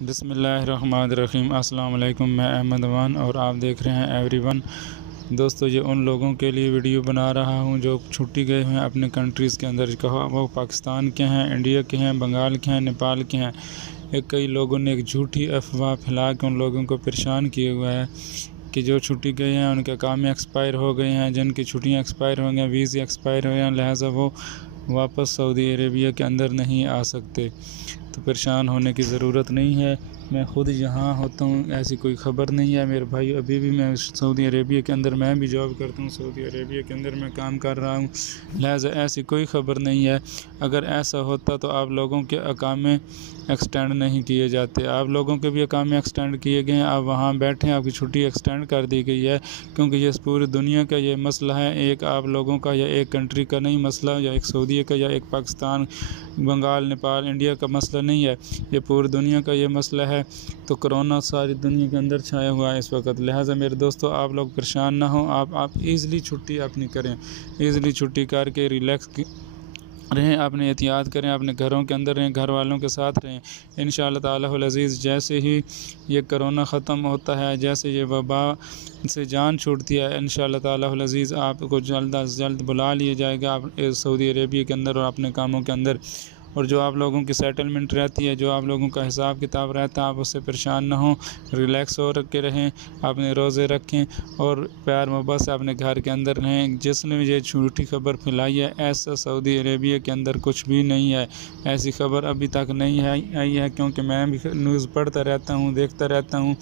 बिस्मिल्लाहिर्रहमानिर्रहीम। अस्सलाम वालेकुम। मैं अहमद अमान और आप देख रहे हैं एवरीवन। दोस्तों, ये उन लोगों के लिए वीडियो बना रहा हूँ जो छुट्टी गए हैं अपने कंट्रीज़ के अंदर, कहा वो पाकिस्तान के हैं, इंडिया के हैं, बंगाल के हैं, नेपाल के हैं। कई लोगों ने एक झूठी अफवाह फैला के उन लोगों को परेशान किए हुआ है कि जो छुट्टी गए हैं उनके काम एक्सपायर हो गए हैं, जिनकी छुट्टियाँ एक्सपायर हो गई हैं, वीज़े एक्सपायर हो गए हैं, लिहाजा वो वापस सऊदी अरेबिया के अंदर नहीं आ सकते। तो परेशान होने की ज़रूरत नहीं है। मैं ख़ुद यहाँ होता हूँ, ऐसी कोई ख़बर नहीं है मेरे भाई। अभी भी मैं सऊदी अरेबिया के अंदर मैं भी जॉब करता हूँ, सऊदी अरेबिया के अंदर मैं काम कर रहा हूँ, लिहाजा ऐसी कोई ख़बर नहीं है। अगर ऐसा होता तो आप लोगों के अकामे एक्सटेंड नहीं किए जाते। आप लोगों के भी अकामे एक्सटेंड किए गए हैं, आप वहाँ बैठे हैं, आपकी छुट्टी एक्सटेंड कर दी गई है, क्योंकि ये पूरी दुनिया का ये मसला है। एक आप लोगों का या एक कंट्री का नहीं मसला, या एक सऊदी का या एक पाकिस्तान, बंगाल, नेपाल, इंडिया का मसला नहीं है, ये पूरी दुनिया का ये मसला है। तो कोरोना सारी दुनिया के अंदर छाया हुआ है इस वक्त, लिहाजा मेरे दोस्तों आप लोग परेशान ना हो। आप ईज़िली छुट्टी अपनी करें, ईज़िली छुट्टी करके रिलैक्स रहें, अपने एहतियात करें, अपने घरों के अंदर रहें, घर वालों के साथ रहें। इंशाअल्लाह ताला अज़ीज़ जैसे ही ये कोरोना ख़त्म होता है, जैसे ये वबा से जान छूटती है, इंशाअल्लाह ताला अज़ीज़ आपको जल्द अज़ जल्द बुला लिया जाएगा आप सऊदी अरेबिया के अंदर और अपने कामों के अंदर। और जो आप लोगों की सेटलमेंट रहती है, जो आप लोगों का हिसाब किताब रहता है, आप उससे परेशान ना हों, रिलैक्स हो के रहें, अपने रोज़े रखें और प्यार मोहब्बत से अपने घर के अंदर रहें। जिसने ये झूठी खबर फैलाई है, ऐसा सऊदी अरेबिया के अंदर कुछ भी नहीं है, ऐसी खबर अभी तक नहीं आई है, क्योंकि मैं भी न्यूज़ पढ़ता रहता हूँ, देखता रहता हूँ,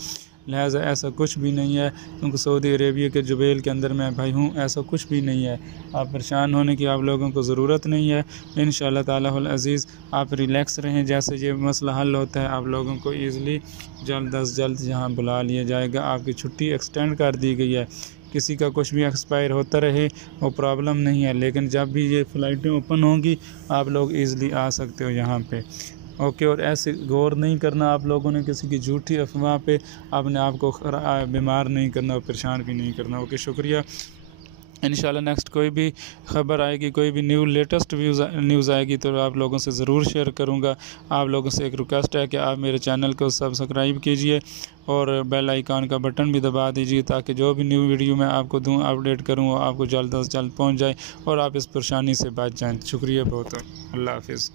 लिहाजा ऐसा कुछ भी नहीं है। क्योंकि सऊदी अरेबिया के जुबैल के अंदर मैं भाई हूँ, ऐसा कुछ भी नहीं है। आप परेशान होने की आप लोगों को ज़रूरत नहीं है। इंशाअल्लाह ताला अज़ीज़ आप रिलैक्स रहें, जैसे ये मसला हल होता है आप लोगों को ईज़िली जल्द अज़ जल्द यहाँ बुला लिया जाएगा। आपकी छुट्टी एक्सटेंड कर दी गई है, किसी का कुछ भी एक्सपायर होता रहे वो प्रॉब्लम नहीं है, लेकिन जब भी ये फ़्लाइटें ओपन होंगी आप लोग ईज़िली आ सकते हो यहाँ पे। ओके, और ऐसे गौर नहीं करना आप लोगों ने किसी की झूठी अफवाह पे, अपने आप को बीमार नहीं करना और परेशान भी नहीं करना। ओके, शुक्रिया। इंशाल्लाह नेक्स्ट कोई भी ख़बर आएगी, कोई भी लेटेस्ट न्यूज़ आएगी तो आप लोगों से ज़रूर शेयर करूंगा। आप लोगों से एक रिक्वेस्ट है कि आप मेरे चैनल को सब्सक्राइब कीजिए और बेल आइकन का बटन भी दबा दीजिए, ताकि जो भी न्यू वीडियो मैं आपको दूँ, अपडेट करूँ, वो आपको जल्द से जल्द पहुँच जाए और आप इस परेशानी से बच जाएँ। शुक्रिया बहुत, अल्लाह हाफ़िज़।